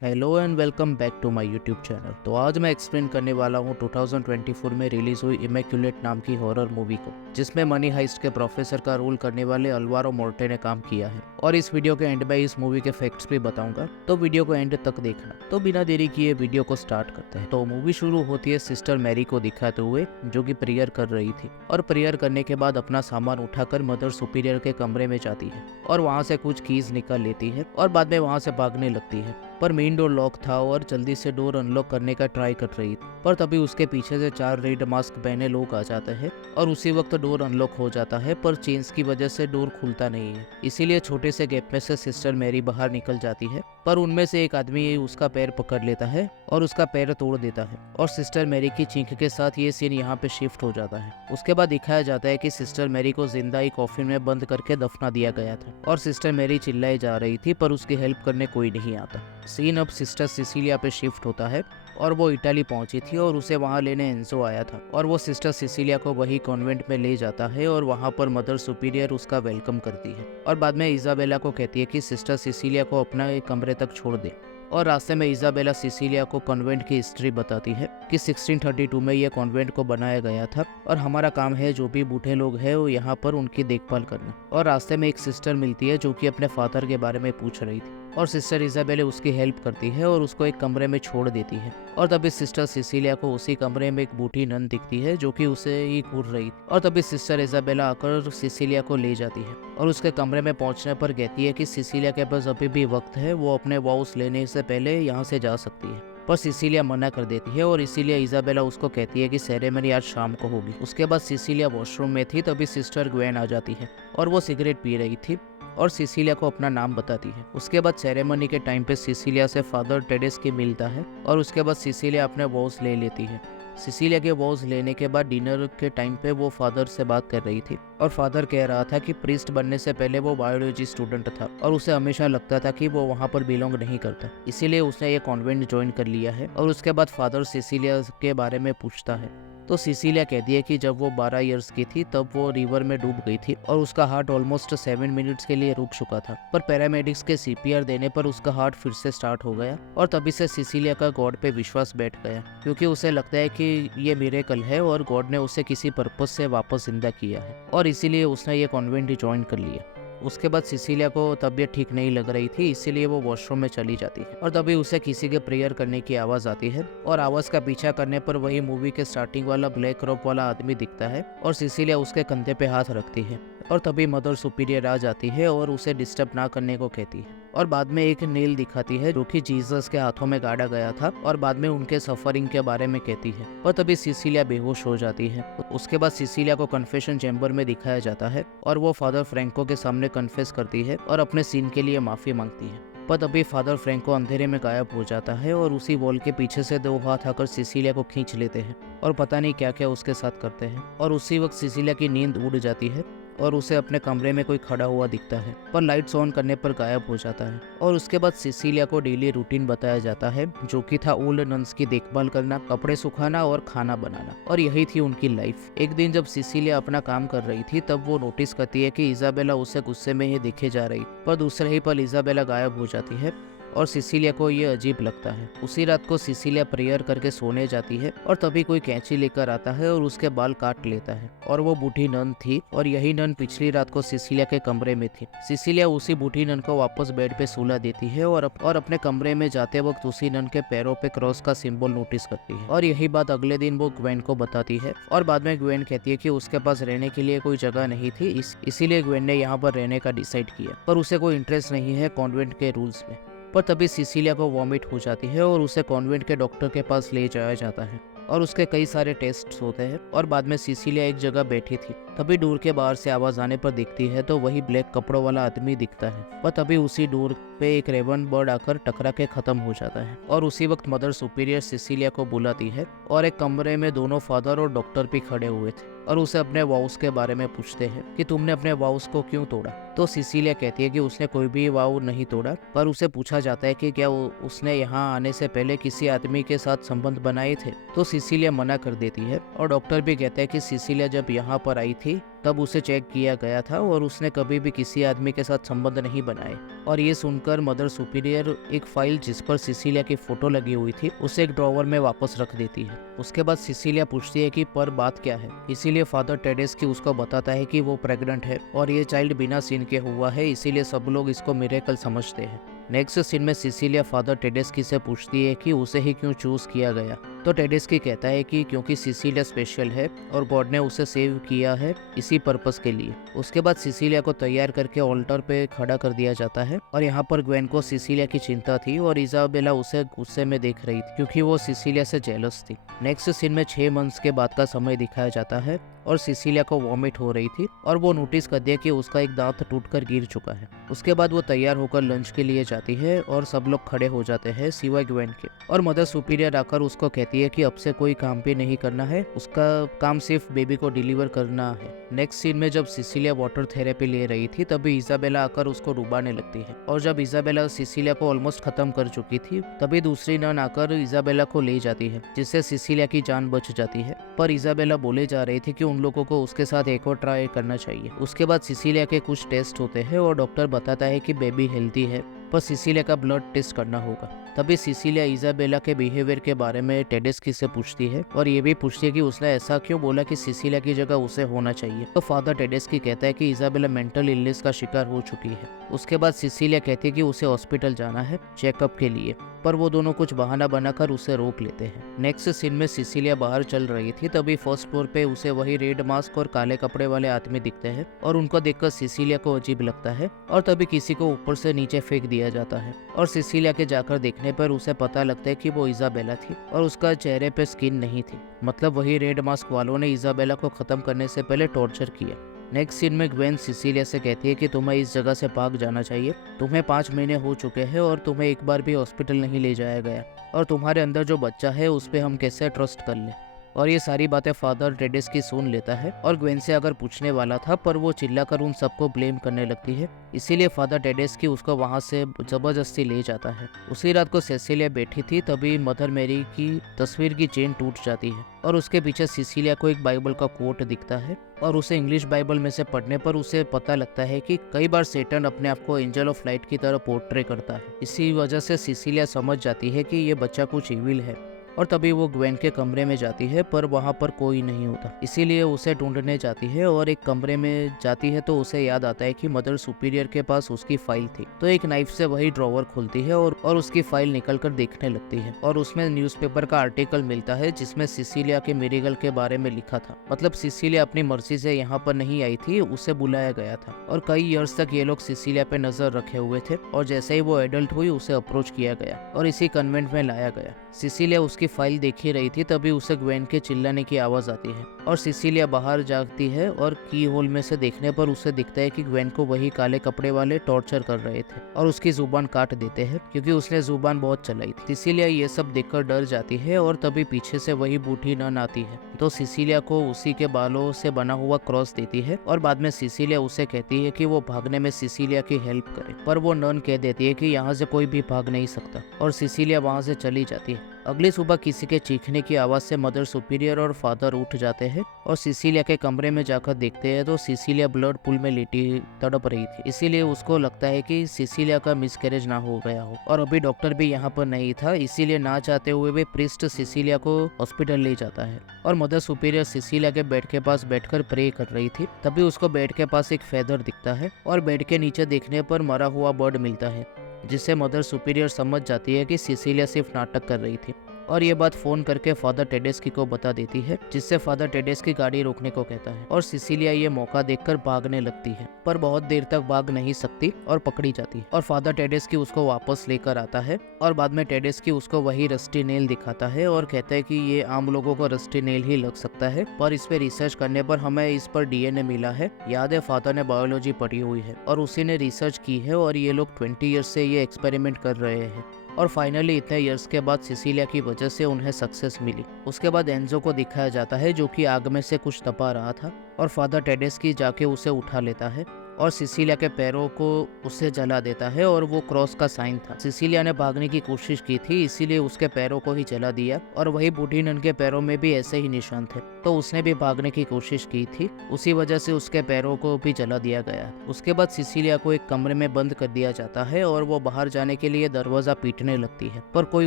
Hello and welcome back to my YouTube channel. तो आज मैं एक्सप्लेन करने वाला हूँ 2024 में रिलीज हुई इमैक्युलेट नाम की हॉरर मूवी को, जिसमें मनी हाइस्ट के प्रोफेसर का रोल करने वाले अल्वारो मोर्टे ने काम किया है। और इस वीडियो के एंड में इस मूवी के फैक्ट्स भी बताऊंगा, तो वीडियो को एंड तक देखना। तो बिना देरी किए वीडियो को स्टार्ट करते हैं। तो मूवी शुरू होती है सिस्टर मैरी को दिखाते हुए, जो कि प्रेयर कर रही थी और प्रेयर करने के बाद अपना सामान उठाकर मदर सुपीरियर के कमरे में जाती है और वहाँ से कुछ कीज निकाल लेती है और बाद में वहाँ से भागने लगती है। पर मेन डोर लॉक था और जल्दी से डोर अनलॉक करने का ट्राई कर रही थी, पर तभी उसके पीछे से 4 रेड मास्क पहने लोग आ जाते हैं और उसी वक्त डोर अनलॉक हो जाता है। पर चेन्स की वजह से डोर खुलता नहीं है, इसीलिए छोटे से गैप में से सिस्टर मैरी बाहर निकल जाती है। पर उनमें से एक आदमी उसका पैर पकड़ लेता है और उसका पैर तोड़ देता है और सिस्टर मैरी की चीख के साथ ये सीन यहाँ पे शिफ्ट हो जाता है। उसके बाद दिखाया जाता है कि सिस्टर मैरी को जिंदा ही कॉफिन में बंद करके दफना दिया गया था और सिस्टर मैरी चिल्लाई जा रही थी, पर उसकी हेल्प करने कोई नहीं आता। सीन अब सिस्टर सिसिलिया पे शिफ्ट होता है और वो इटाली पहुंची थी और उसे वहां लेने एंजो आया था और वो सिस्टर सिसिलिया को वही कॉन्वेंट में ले जाता है और वहां पर मदर सुपीरियर उसका वेलकम करती है और बाद में इजाबेला को कहती है कि सिस्टर सिसिलिया को अपना एक कमरे तक छोड़ दे। और रास्ते में इजाबेला सिसिलिया को कॉन्वेंट की हिस्ट्री बताती है कि 1632 में यह कॉन्वेंट को बनाया गया था और हमारा काम है जो भी बूढ़े लोग हैं वो यहाँ पर उनकी देखभाल करना। और रास्ते में एक सिस्टर मिलती है जो कि अपने फादर के बारे में पूछ रही थी और सिस्टर इजाबेला उसकी हेल्प करती है और उसको एक कमरे में छोड़ देती है। और तभी सिस्टर सिसिलिया को उसी कमरे में एक बूढ़ी नन दिखती है जो कि उसे ही घूर रही थी और तभी सिस्टर इजाबेला आकर सिसिलिया को ले जाती है और उसके कमरे में पहुंचने पर कहती है कि सिसिलिया के पास अभी भी वक्त है, वो अपने वाउस लेने से पहले यहाँ से जा सकती है। पर सिसिलिया मना कर देती है और इसीलिए इजाबेला उसको कहती है कि सेरेमनी आज शाम को होगी। उसके बाद सिसिलिया वॉशरूम में थी, तभी सिस्टर ग्वेन आ जाती है और वो सिगरेट पी रही थी और सिसिलिया को अपना नाम बताती है। उसके बाद सेरेमनी के टाइम पे सिसिलिया से फादर टेडेस की मिलता है और उसके बाद सिसिलिया अपने वॉज ले लेती है। सिसिलिया के वॉज लेने के बाद डिनर के टाइम पे वो फादर से बात कर रही थी और फादर कह रहा था कि प्रीस्ट बनने से पहले वो बायोलॉजी स्टूडेंट था और उसे हमेशा लगता था कि वो वहाँ पर बिलोंग नहीं करता, इसीलिए उसने ये कॉन्वेंट ज्वाइन कर लिया है। और उसके बाद फादर सिसिलिया के बारे में पूछता है तो सिसिलिया कहती है कि जब वो 12 इयर्स की थी तब वो रिवर में डूब गई थी और उसका हार्ट ऑलमोस्ट 7 मिनट्स के लिए रुक चुका था, पर पैरामेडिक्स के सीपीआर देने पर उसका हार्ट फिर से स्टार्ट हो गया। और तभी से सिसिलिया का गॉड पे विश्वास बैठ गया, क्योंकि उसे लगता है कि ये मिरेकल है और गॉड ने उसे किसी पर्पस से वापस जिंदा किया है और इसीलिए उसने ये कॉन्वेंट ज्वाइन कर लिया। उसके बाद सिसिलिया को तबीयत ठीक नहीं लग रही थी, इसीलिए वो वॉशरूम में चली जाती है और तभी उसे किसी के प्रेयर करने की आवाज आती है और आवाज का पीछा करने पर वही मूवी के स्टार्टिंग वाला ब्लैक रॉब वाला आदमी दिखता है और सिसिलिया उसके कंधे पे हाथ रखती है और तभी मदर सुपीरियर आ जाती है और उसे डिस्टर्ब ना करने को कहती है। और बाद में एक नेल दिखाती है जो कि जीसस के हाथों में गाड़ा गया था और बाद में उनके सफरिंग के बारे में कहती है और तभी सिसिलिया बेहोश हो जाती है। उसके बाद सिसिलिया को कन्फेशन चैम्बर में दिखाया जाता है और वो फादर फ्रैंको के सामने कन्फेस करती है और अपने सीन के लिए माफी मांगती है। पर तभी फादर फ्रैंको अंधेरे में गायब हो जाता है और उसी वॉल के पीछे से 2 हाथ आकर सिसिलिया को खींच लेते हैं और पता नहीं क्या क्या उसके साथ करते हैं। और उसी वक्त सिसिलिया की नींद उड़ जाती है और उसे अपने कमरे में कोई खड़ा हुआ दिखता है, पर लाइट्स ऑन करने पर गायब हो जाता है। और उसके बाद सिसिलिया को डेली रूटीन बताया जाता है जो कि था ओल्ड नन्स की देखभाल करना, कपड़े सुखाना और खाना बनाना, और यही थी उनकी लाइफ। एक दिन जब सिसिलिया अपना काम कर रही थी तब वो नोटिस करती है कि इजाबेला उसे गुस्से में ही देखे जा रही, पर दूसरे ही पल इजाबेला गायब हो जाती है और सिसिलिया को ये अजीब लगता है। उसी रात को सिसिलिया प्रेयर करके सोने जाती है और तभी कोई कैंची लेकर आता है और उसके बाल काट लेता है और वो बूढ़ी नन थी और यही नन पिछली रात को सिसिलिया के कमरे में थी। सिसिलिया उसी बूढ़ी नन को वापस बेड पे सुला देती है और अपने कमरे में जाते वक्त उसी नन के पैरों पे क्रॉस का सिंबल नोटिस करती है और यही बात अगले दिन वो ग्वेन को बताती है और बाद में ग्वेन कहती है कि उसके पास रहने के लिए कोई जगह नहीं थी, इसीलिए ग्वेन ने यहाँ पर रहने का डिसाइड किया, पर उसे कोई इंटरेस्ट नहीं है कॉन्वेंट के रूल्स में। पर तभी सिसिलिया को वॉमिट हो जाती है और उसे कॉन्वेंट के डॉक्टर के पास ले जाया जाता है और उसके कई सारे टेस्ट होते हैं। और बाद में सिसिलिया एक जगह बैठी थी, तभी डोर के बाहर से आवाज आने पर दिखती है तो वही ब्लैक कपड़ों वाला आदमी दिखता है, पर तभी उसी डोर पे एक रेवन बर्ड आकर टकरा के खत्म हो जाता है। और उसी वक्त मदर सुपीरियर सिसिलिया को बुलाती है और एक कमरे में दोनों फादर और डॉक्टर भी खड़े हुए थे और उसे अपने वाउस के बारे में पूछते हैं कि तुमने अपने वाउस को क्यों तोड़ा। तो सिसिलिया कहती है कि उसने कोई भी वाउ नहीं तोड़ा, पर उसे पूछा जाता है कि क्या उसने यहाँ आने से पहले किसी आदमी के साथ संबंध बनाए थे। तो सिसिलिया मना कर देती है और डॉक्टर भी कहते हैं कि सिसिलिया जब यहाँ पर आई थी तब उसे चेक किया गया था और उसने कभी भी किसी आदमी के साथ संबंध नहीं बनाए। और ये सुनकर मदर सुपीरियर एक फाइल जिस पर सिसिलिया की फोटो लगी हुई थी उसे एक ड्रॉवर में वापस रख देती है। उसके बाद सिसिलिया पूछती है कि पर बात क्या है। इसीलिए फादर टेडेस्की उसको बताता है कि वो प्रेग्नेंट है और ये चाइल्ड बिना सीन के हुआ है, इसीलिए सब लोग इसको मिरेकल समझते हैं। नेक्स्ट सीन में सिसिलिया फादर टेडेस्की से पूछती है कि उसे ही क्यों चूज किया गया। तो टेडेस्की कहता है कि क्योंकि सिसिलिया स्पेशल है और गॉड ने उसे सेव किया है इसी पर्पस के लिए। उसके बाद सिसिलिया को तैयार करके ऑल्टर पे खड़ा कर दिया जाता है और यहाँ पर ग्वेन को सिसिलिया की चिंता थी और इजाबेला उसे गुस्से में देख रही थी क्योंकि वो सिसिलिया से जेलस थी। नेक्स्ट सीन में 6 मंथ्स के बाद का समय दिखाया जाता है और सिसिलिया को वॉमिट हो रही थी और वो नोटिस कर दिया कि उसका एक दांत टूटकर गिर चुका है। उसके बाद वो तैयार होकर लंच के लिए जाती है और सब लोग खड़े हो जाते हैं सिवाय ग्वेन के। और मदर सुपीरियर आकर उसको कहती है कि अब से कोई काम भी नहीं करना है, उसका काम सिर्फ बेबी को डिलीवर करना है। नेक्स्ट सीन में जब सिसिलिया वाटर थेरेपी ले रही थी तभी इजाबेला आकर उसको डुबाने लगती है और जब इजाबेला सिसिलिया को ऑलमोस्ट खत्म कर चुकी थी तभी दूसरी नन आकर इजाबेला को ले जाती है जिससे सिसिलिया की जान बच जाती है। पर इजाबेला बोले जा रही थी कि उन लोगों को उसके साथ एक और ट्राई करना चाहिए। उसके बाद सिसिलिया के कुछ टेस्ट होते हैं और डॉक्टर बताता है कि बेबी हेल्दी है, पर सिसिलिया का ब्लड टेस्ट करना होगा। तभी सिसिलिया इजाबेला के बिहेवियर के बारे में टेडेस्की से पूछती है और ये भी पूछती है कि उसने ऐसा क्यों बोला कि सिसिलिया की जगह उसे होना चाहिए। तो फादर टेडेस्की कहता है कि इजाबेला मेंटल इलनेस का शिकार हो चुकी है। उसके बाद सिसिलिया कहती है कि उसे हॉस्पिटल जाना है चेकअप के लिए, पर वो दोनों कुछ बहाना बनाकर उसे रोक लेते हैं। नेक्स्ट सीन में सिसिलिया बाहर चल रही थी तभी फर्स्ट फ्लोर पे उसे वही रेड मास्क और काले कपड़े वाले आदमी दिखते हैं और उनको देखकर सिसिलिया को अजीब लगता है और तभी किसी को ऊपर से नीचे फेंक दिया जाता है और सिसिलिया के जाकर देखने पर उसे पता लगता है कि वो इजाबेला थी और उसका चेहरे पे स्किन नहीं थी। मतलब वही रेड मास्क वालों ने इजाबेला को खत्म करने से पहले टॉर्चर किया। नेक्स्ट सीन में ग्वेन सिसिलिया से कहती है कि तुम्हें इस जगह से भाग जाना चाहिए, तुम्हें 5 महीने हो चुके हैं और तुम्हें एक बार भी हॉस्पिटल नहीं ले जाया गया और तुम्हारे अंदर जो बच्चा है उस पर हम कैसे ट्रस्ट कर लें। और ये सारी बातें फादर टेडेस्की सुन लेता है और ग्वेन से अगर पूछने वाला था पर वो चिल्लाकर उन सबको ब्लेम करने लगती है, इसीलिए फादर टेडेस्की उसको वहां से जबरदस्ती ले जाता है। उसी रात को सेसिलिया बैठी थी तभी मदर मेरी की तस्वीर की चेन टूट जाती है और उसके पीछे सिसिलिया को एक बाइबल का कोट दिखता है और उसे इंग्लिश बाइबल में से पढ़ने पर उसे पता लगता है कि कई बार सेटन अपने आप को एंजल ऑफ लाइट की तरह पोर्ट्रे करता है। इसी वजह से सिसिलिया समझ जाती है कि ये बच्चा कुछ इविल है और तभी वो ग्वेन के कमरे में जाती है पर वहाँ पर कोई नहीं होता, इसीलिए उसे ढूंढने जाती है और एक कमरे में जाती है तो उसे याद आता है कि मदर सुपीरियर के पास उसकी फाइल थी। तो एक नाइफ से वही ड्रॉवर खोलती है और उसकी फाइल निकलकर देखने लगती है और उसमें न्यूज़पेपर का आर्टिकल मिलता है जिसमें सिसिलिया के मिरेकल के बारे में लिखा था। मतलब सिसिलिया अपनी मर्जी से यहाँ पर नहीं आई थी, उसे बुलाया गया था और कई ईयर्स तक ये लोग सिसिलिया पे नजर रखे हुए थे और जैसे ही वो एडल्ट हुई उसे अप्रोच किया गया और इसी कन्वेंट में लाया गया। सिसिलिया उसकी फाइल देख ही रही थी तभी उसे ग्वेन के चिल्लाने की आवाज आती है और सिसिलिया बाहर जाती है और की होल में से देखने पर उसे दिखता है कि ग्वेन को वही काले कपड़े वाले टॉर्चर कर रहे थे और उसकी जुबान काट देते हैं क्योंकि उसने जुबान बहुत चलाई थी। सिसिलिया ये सब देखकर डर जाती है और तभी पीछे से वही बूढ़ी नन आती है तो सिसिलिया को उसी के बालों से बना हुआ क्रॉस देती है और बाद में सिसिलिया उसे कहती है कि वो भागने में सिसिलिया की हेल्प करे, पर वो नन कह देती है कि यहाँ से कोई भी भाग नहीं सकता और सिसिलिया वहाँ से चली जाती है। अगली सुबह किसी के चीखने की आवाज से मदर सुपीरियर और फादर उठ जाते हैं और सिसिलिया के कमरे में जाकर देखते हैं तो सिसिलिया ब्लड पूल में लेटी तड़प रही थी, इसीलिए उसको लगता है कि सिसिलिया का मिसकैरेज ना हो गया हो और अभी डॉक्टर भी यहाँ पर नहीं था, इसीलिए ना चाहते हुए भी प्रीस्ट सिसिलिया को हॉस्पिटल ले जाता है और मदर सुपीरियर सिसिलिया के बेड के पास बैठकर प्रे कर रही थी। तभी उसको बेड के पास एक फेदर दिखता है और बेड के नीचे देखने पर मरा हुआ बर्ड मिलता है, जिससे मदर सुपीरियर समझ जाती है कि सिसिलिया सिर्फ नाटक कर रही थी और ये बात फोन करके फादर टेडेस्की को बता देती है, जिससे फादर टेडेस्की गाड़ी रोकने को कहता है और सिसिलिया ये मौका देखकर भागने लगती है पर बहुत देर तक भाग नहीं सकती और पकड़ी जाती है और फादर टेडेस्की उसको वापस लेकर आता है और बाद में टेडेस्की उसको वही रस्टी नेल दिखाता है और कहता है कि ये आम लोगों को रस्टी नेल ही लग सकता है, पर इस पे रिसर्च करने पर हमें इस पर डीएनए मिला है। याद है फादर ने बायोलॉजी पढ़ी हुई है और उसी ने रिसर्च की है और ये लोग 20 ईयर्स से ये एक्सपेरिमेंट कर रहे हैं और फाइनली इतने ईयर्स के बाद सिसिलिया की वजह से उन्हें सक्सेस मिली। उसके बाद एंजो को दिखाया जाता है जो कि आग में से कुछ तपा रहा था और फादर टेडेस्की जाके उसे उठा लेता है और सिसिलिया के पैरों को उससे जला देता है और वो क्रॉस का साइन था। सिसिलिया ने भागने की कोशिश की थी, इसीलिए उसके पैरों को ही जला दिया और वही बूढ़ी नन के पैरों में भी ऐसे ही निशान थे, तो उसने भी भागने की कोशिश की थी, उसी वजह से उसके पैरों को भी जला दिया गया। उसके बाद सिसिलिया को एक कमरे में बंद कर दिया जाता है और वो बाहर जाने के लिए दरवाजा पीटने लगती है, पर कोई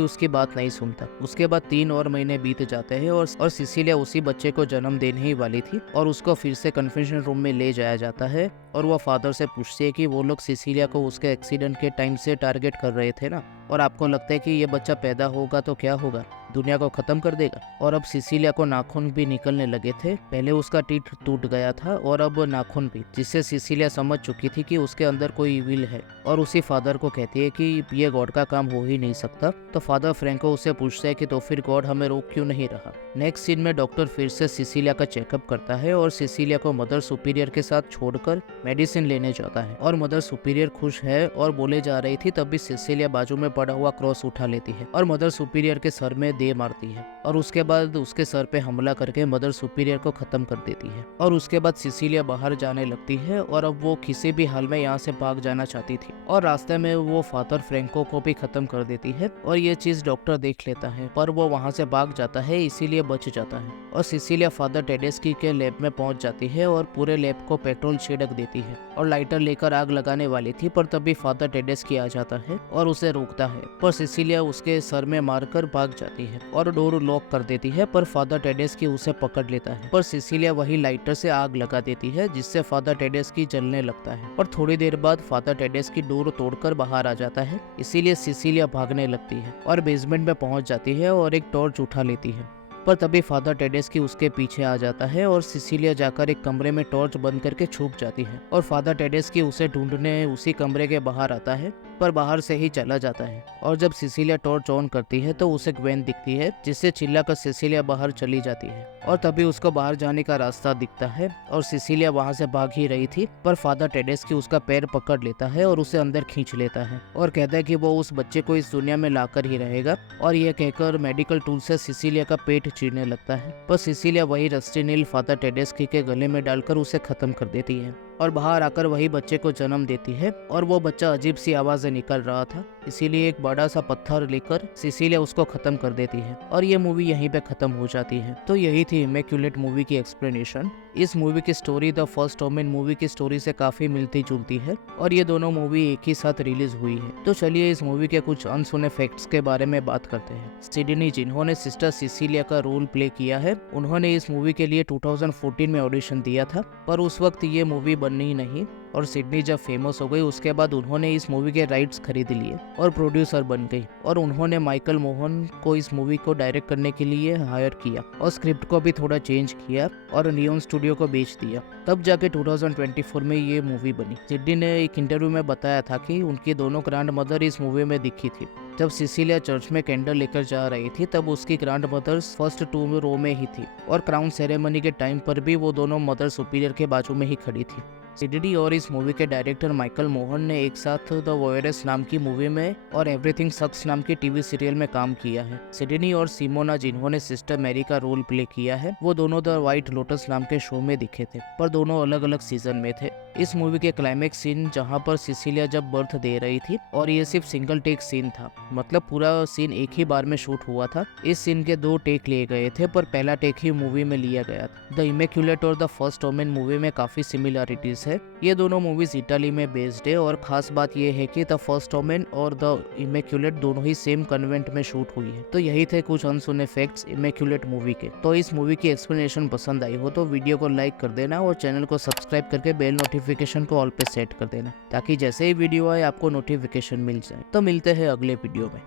उसकी बात नहीं सुनता। उसके बाद 3 और महीने बीत जाते हैं और सिसिलिया उसी बच्चे को जन्म देने ही वाली थी और उसको फिर से कन्फेशन रूम में ले जाया जाता है और वो फादर से पूछती है कि वो लोग सिसिलिया को उसके एक्सीडेंट के टाइम से टारगेट कर रहे थे ना, और आपको लगता है कि ये बच्चा पैदा होगा तो क्या होगा, दुनिया को खत्म कर देगा। और अब सिसिलिया को नाखून भी निकलने लगे थे, पहले उसका टीथ टूट गया था और अब नाखून भी, जिससे सिसिलिया समझ चुकी थी कि उसके अंदर कोई इविल है और उसी फादर को कहती है कि ये गॉड का काम हो ही नहीं सकता। तो फादर फ्रैंको उससे पूछता है कि तो फिर गॉड हमें रोक क्यों नहीं रहा। नेक्स्ट सीन में डॉक्टर फिर से सिसिलिया का चेकअप करता है और सिसिलिया को मदर सुपीरियर के साथ छोड़कर मेडिसिन लेने जाता है और मदर सुपीरियर खुश है और बोले जा रही थी, तभी सिसिलिया बाजू में पड़ा हुआ क्रॉस उठा लेती है और मदर सुपीरियर के सर में दे मारती है और उसके बाद उसके सर पे हमला करके मदर सुपीरियर को खत्म कर देती है। और उसके बाद सिसिलिया बाहर जाने लगती है और अब वो किसी भी हाल में यहाँ से भाग जाना चाहती थी और रास्ते में वो फादर फ्रैंको को भी खत्म कर देती है और ये चीज डॉक्टर देख लेता है, पर वो वहाँ से भाग जाता है, इसीलिए बच जाता है। और सिसिलिया फादर टेडेस्की के लैब में पहुंच जाती है और पूरे लैब को पेट्रोल छिड़क देती है और लाइटर लेकर आग लगाने वाली थी, पर तभी फादर टेडेस्की आ जाता है और उसे रोकता है, पर सिसिलिया उसके सर में मारकर भाग जाती है और डोर लॉक कर देती है, पर फादर टेडेस्की उसे पकड़ लेता है, पर सिसिलिया वही लाइटर से आग लगा देती है, जिससे फादर टेडेस्की जलने लगता है और थोड़ी देर बाद फादर टेडेस्की डोर तोड़कर बाहर आ जाता है, इसीलिए सिसिलिया भागने लगती है और बेसमेंट में पहुंच जाती है और एक टॉर्च उठा लेती है, पर तभी फादर टेडेस्की उसके पीछे आ जाता है और सिसिलिया जाकर एक कमरे में टॉर्च बंद करके छुप जाती है और फादर टेडेस्की उसे ढूंढने उसी कमरे के बाहर आता है, पर बाहर से ही चला जाता है। और जब सिसिलिया टॉर्च ऑन करती है तो उसे ग्वेन दिखती है, जिससे चिल्लाकर सिसिलिया बाहर चली जाती है और तभी उसको बाहर जाने का रास्ता दिखता है और सिसिलिया वहां से भाग ही रही थी, पर फादर टेडेस्की उसका पैर पकड़ लेता है और उसे अंदर खींच लेता है और कहता है कि वो उस बच्चे को इस दुनिया में लाकर ही रहेगा, और यह कहकर मेडिकल टूल से सिसिलिया का पेट चीरने लगता है, पर सिसिलिया वही रस्टी नील फादर टेडेस्की के गले में डालकर उसे खत्म कर देती है और बाहर आकर वही बच्चे को जन्म देती है। और वो बच्चा अजीब सी आवाजें निकल रहा था, इसीलिए एक बड़ा सा पत्थर लेकर सिसिलिया उसको खत्म कर देती है और ये मूवी यहीं पे खत्म हो जाती है। तो यही थी इमैक्युलेट मूवी की एक्सप्लेनेशन। इस मूवी की story the first omen movie की स्टोरी से काफी मिलती जुलती है और ये दोनों मूवी एक ही साथ रिलीज हुई है। तो चलिए इस मूवी के कुछ अनसुने फैक्ट्स के बारे में बात करते हैं। सिडनी, जिन्होंने सिस्टर सिसिलिया का रोल प्ले किया है, उन्होंने इस मूवी के लिए 2014 में ऑडिशन दिया था, पर उस वक्त ये मूवी बनी नहीं और सिडनी जब फेमस हो गई उसके बाद उन्होंने इस मूवी के राइट्स खरीद लिए और प्रोड्यूसर बन गई और उन्होंने माइकल मोहन को इस मूवी को डायरेक्ट करने के लिए हायर किया और स्क्रिप्ट को भी थोड़ा चेंज किया और नियॉन स्टूडियो को बेच दिया। तब जाके 2024 में ये मूवी बनी। सिडनी ने एक इंटरव्यू में बताया था कि उनकी दोनों ग्रैंड मदर इस मूवी में दिखी थी। जब सिसिलिया चर्च में कैंडल लेकर जा रही थी तब उसकी ग्रैंड मदर फर्स्ट 2 रो में ही थी और क्राउन सेरेमनी के टाइम पर भी वो दोनों मदर सुपीरियर के बाजू में ही खड़ी थी। सिडनी और इस मूवी के डायरेक्टर माइकल मोहन ने एक साथ द वॉयरस नाम की मूवी में और एवरीथिंग सक्स नाम की टीवी सीरियल में काम किया है। सिडनी और सिमोना, जिन्होंने सिस्टर मैरी का रोल प्ले किया है, वो दोनों द व्हाइट लोटस नाम के शो में दिखे थे, पर दोनों अलग अलग सीजन में थे। इस मूवी के क्लाइमेक्स सीन जहां पर सिसिलिया जब बर्थ दे रही थी और ये सिर्फ सिंगल टेक सीन था, मतलब पूरा सीन एक ही बार में शूट हुआ था। इस सीन के 2 टेक लिए गए थे, पर पहला टेक ही मूवी में लिया गया था। द इमैक्युलेट और द फर्स्ट ओमेन मूवी में काफी सिमिलरिटीज है। ये दोनों मूवीज इटाली में बेस्ड है और खास बात ये है कि द फर्स्ट ओमेन और द इमैक्युलेट दोनों ही सेम कन्वेंट में शूट हुई है। तो यही थे कुछ अनसुने फैक्ट्स इमैक्युलेट मूवी के। तो इस मूवी की एक्सप्लेनेशन पसंद आई हो तो वीडियो को लाइक कर देना और चैनल को सब्सक्राइब करके बेल नोटिफिकेशन को ऑल पे सेट कर देना, ताकि जैसे ही वीडियो आए आपको नोटिफिकेशन मिल जाए। तो मिलते हैं अगले वीडियो में।